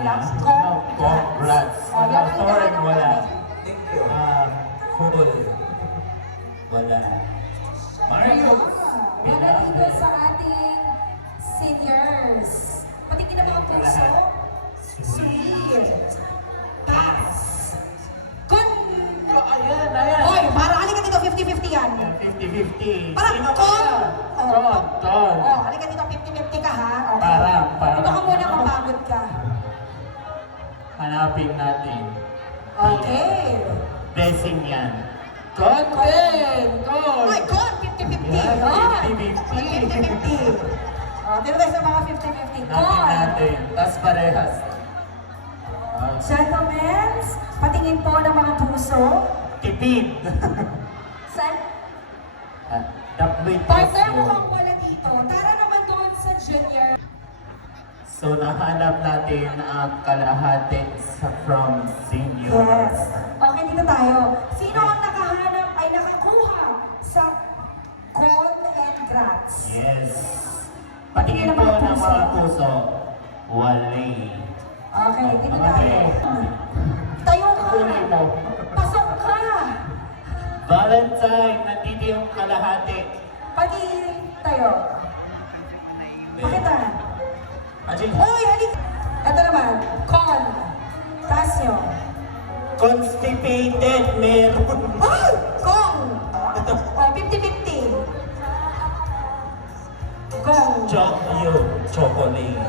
nila? Congrats. Oh, yan ang Foreign, hinahanap wala. namin. Thank you. Full. Wala. Mario. Wala dito sa ating seniors. Patingin na mga puso. Sweet. Pass. Ayan. Hoy, para halika dito, 50-50 yan. 50-50. Parang Sino con. kaya? Con. Oh, halika dito, 50-50 ka ha. Okay. Parang. Dito ka muna, mapagod ka. Hanapin natin. Okay. Blessing yan. Con din! Con! Ay, con, 50-50. Yan, Con. 50-50. 50-50. Oh, dito tayo sa mga 50-50. Hanapin Con. natin. Tas parehas. Gentlemen, patingin po ng mga puso. Tipid. San? Dapat Partner mukhang wala dito. Tara naman doon sa junior. So, nahanap natin ang kalahati from senior. Yes. Okay, dito tayo. Sino ang nakahanap ay nakakuha sa Con and Grats? Yes. Patingin po ng mga puso. Wali. Okay, dito tayo. Tayo ka. Kunin mo. Pasok ka. Valentine, nandito yung kalahati. Pati tayo. Pakita. Ajin, Uy, halik. Ito naman. Con. Tasyo. constipated meron. Ay! Kong. Oh, 50-50. Kong. Chocolate.